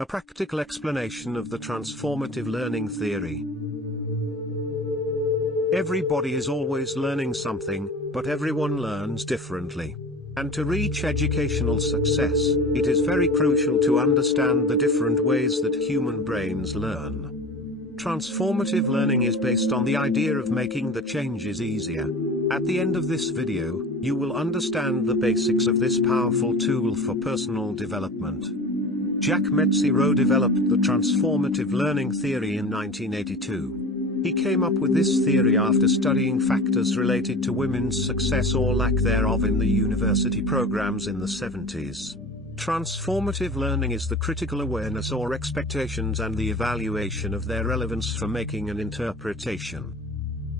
A practical explanation of the transformative learning theory. Everybody is always learning something, but everyone learns differently. And to reach educational success, it is very crucial to understand the different ways that human brains learn. Transformative learning is based on the idea of making the changes easier. At the end of this video, you will understand the basics of this powerful tool for personal development. Jack Mezirow developed the transformative learning theory in 1982. He came up with this theory after studying factors related to women's success or lack thereof in the university programs in the 70s. Transformative learning is the critical awareness or expectations and the evaluation of their relevance for making an interpretation.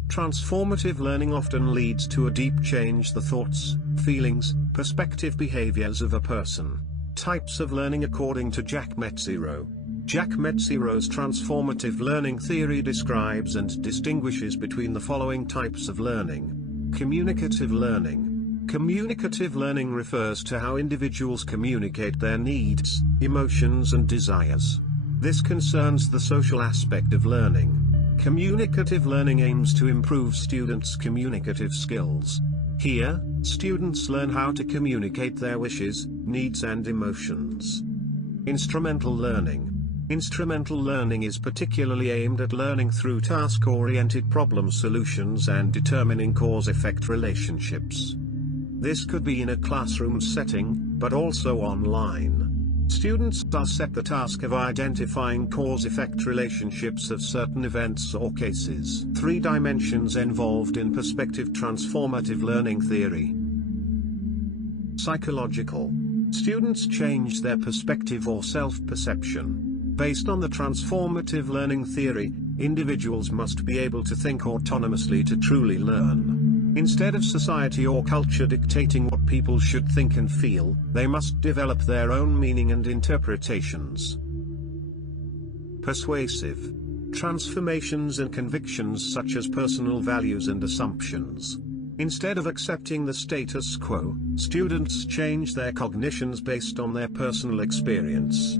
Transformative learning often leads to a deep change the thoughts, feelings, perspective, behaviors of a person. Types of learning according to Jack Mezirow. Jack Mezirow's transformative learning theory describes and distinguishes between the following types of learning. Communicative learning. Communicative learning refers to how individuals communicate their needs, emotions and desires. This concerns the social aspect of learning. Communicative learning aims to improve students' communicative skills. Here, students learn how to communicate their wishes, needs and emotions. Instrumental learning. Instrumental learning is particularly aimed at learning through task-oriented problem solutions and determining cause-effect relationships. This could be in a classroom setting, but also online. Students are set the task of identifying cause-effect relationships of certain events or cases. 3 dimensions involved in perspective transformative learning theory. Psychological. Students change their perspective or self-perception. Based on the transformative learning theory, individuals must be able to think autonomously to truly learn. Instead of society or culture dictating what people should think and feel, they must develop their own meaning and interpretations. Persuasive. Transformations and convictions such as personal values and assumptions. Instead of accepting the status quo, students change their cognitions based on their personal experience.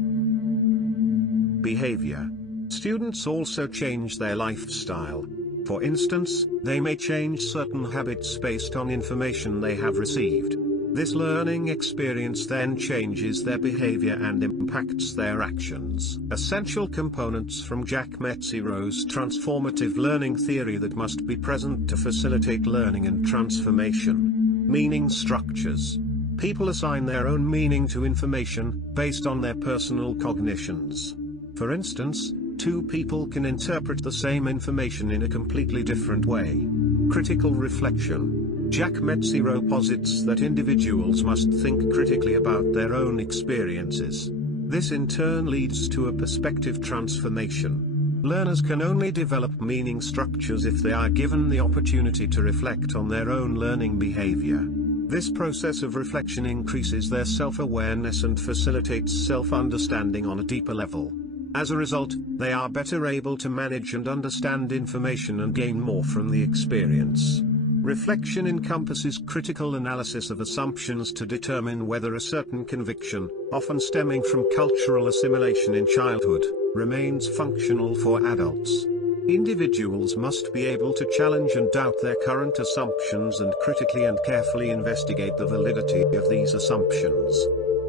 Behavior. Students also change their lifestyle. For instance, they may change certain habits based on information they have received. This learning experience then changes their behavior and impacts their actions. Essential components from Jack Mezirow's transformative learning theory that must be present to facilitate learning and transformation. Meaning structures. People assign their own meaning to information, based on their personal cognitions. For instance, 2 people can interpret the same information in a completely different way. Critical reflection. Jack Mezirow posits that individuals must think critically about their own experiences. This in turn leads to a perspective transformation. Learners can only develop meaning structures if they are given the opportunity to reflect on their own learning behavior. This process of reflection increases their self-awareness and facilitates self-understanding on a deeper level. As a result, they are better able to manage and understand information and gain more from the experience. Reflection encompasses critical analysis of assumptions to determine whether a certain conviction, often stemming from cultural assimilation in childhood, remains functional for adults. Individuals must be able to challenge and doubt their current assumptions and critically and carefully investigate the validity of these assumptions.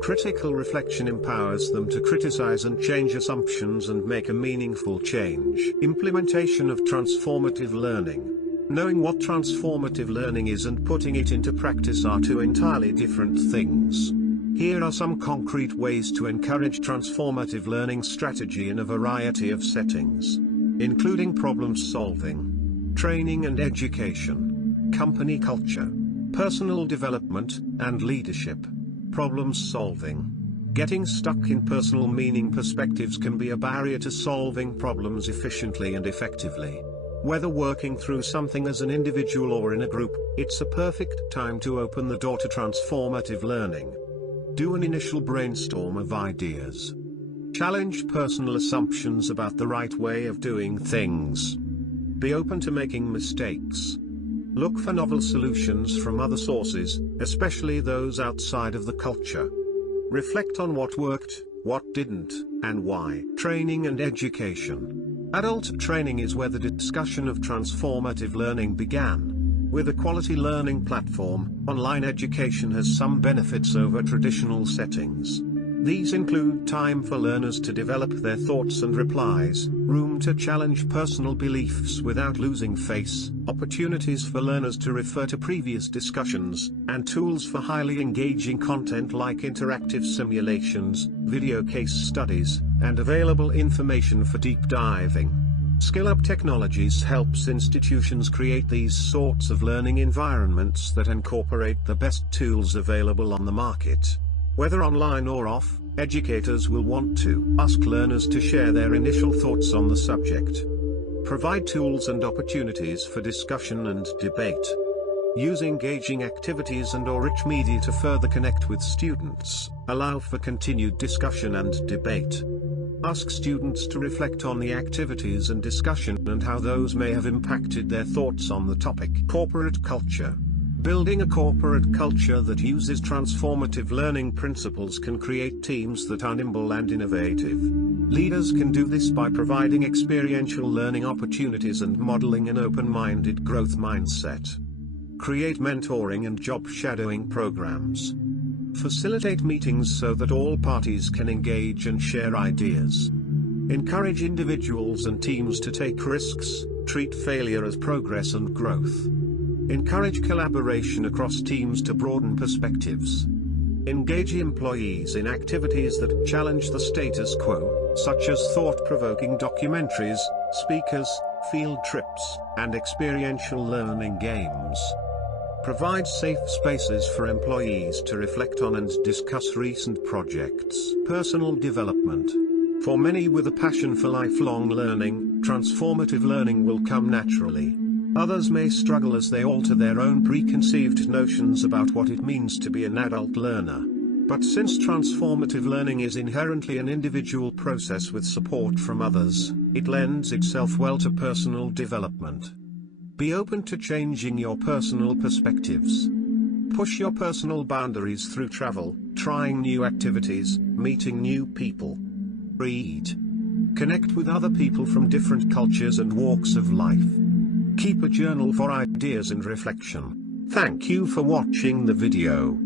Critical reflection empowers them to criticize and change assumptions and make a meaningful change. Implementation of transformative learning. Knowing what transformative learning is and putting it into practice are 2 entirely different things. Here are some concrete ways to encourage transformative learning strategy in a variety of settings, including problem solving, training and education, company culture, personal development, and leadership. Problem solving. Getting stuck in personal meaning perspectives can be a barrier to solving problems efficiently and effectively. Whether working through something as an individual or in a group, it's a perfect time to open the door to transformative learning. Do an initial brainstorm of ideas. Challenge personal assumptions about the right way of doing things. Be open to making mistakes. Look for novel solutions from other sources, especially those outside of the culture. Reflect on what worked, what didn't, and why. Training and education. Adult training is where the discussion of transformative learning began. With a quality learning platform, online education has some benefits over traditional settings. These include time for learners to develop their thoughts and replies, room to challenge personal beliefs without losing face, opportunities for learners to refer to previous discussions, and tools for highly engaging content like interactive simulations, video case studies, and available information for deep diving. SkillUp Technologies helps institutions create these sorts of learning environments that incorporate the best tools available on the market. Whether online or off, educators will want to ask learners to share their initial thoughts on the subject. Provide tools and opportunities for discussion and debate. Use engaging activities and/or rich media to further connect with students. Allow for continued discussion and debate. Ask students to reflect on the activities and discussion and how those may have impacted their thoughts on the topic. Corporate culture. Building a corporate culture that uses transformative learning principles can create teams that are nimble and innovative. Leaders can do this by providing experiential learning opportunities and modeling an open-minded growth mindset. Create mentoring and job shadowing programs. Facilitate meetings so that all parties can engage and share ideas. Encourage individuals and teams to take risks, treat failure as progress and growth. Encourage collaboration across teams to broaden perspectives. Engage employees in activities that challenge the status quo, such as thought-provoking documentaries, speakers, field trips, and experiential learning games. Provide safe spaces for employees to reflect on and discuss recent projects. Personal development. For many with a passion for lifelong learning, transformative learning will come naturally. Others may struggle as they alter their own preconceived notions about what it means to be an adult learner. But since transformative learning is inherently an individual process with support from others, it lends itself well to personal development. Be open to changing your personal perspectives. Push your personal boundaries through travel, trying new activities, meeting new people. Read. Connect with other people from different cultures and walks of life. Keep a journal for ideas and reflection. Thank you for watching the video.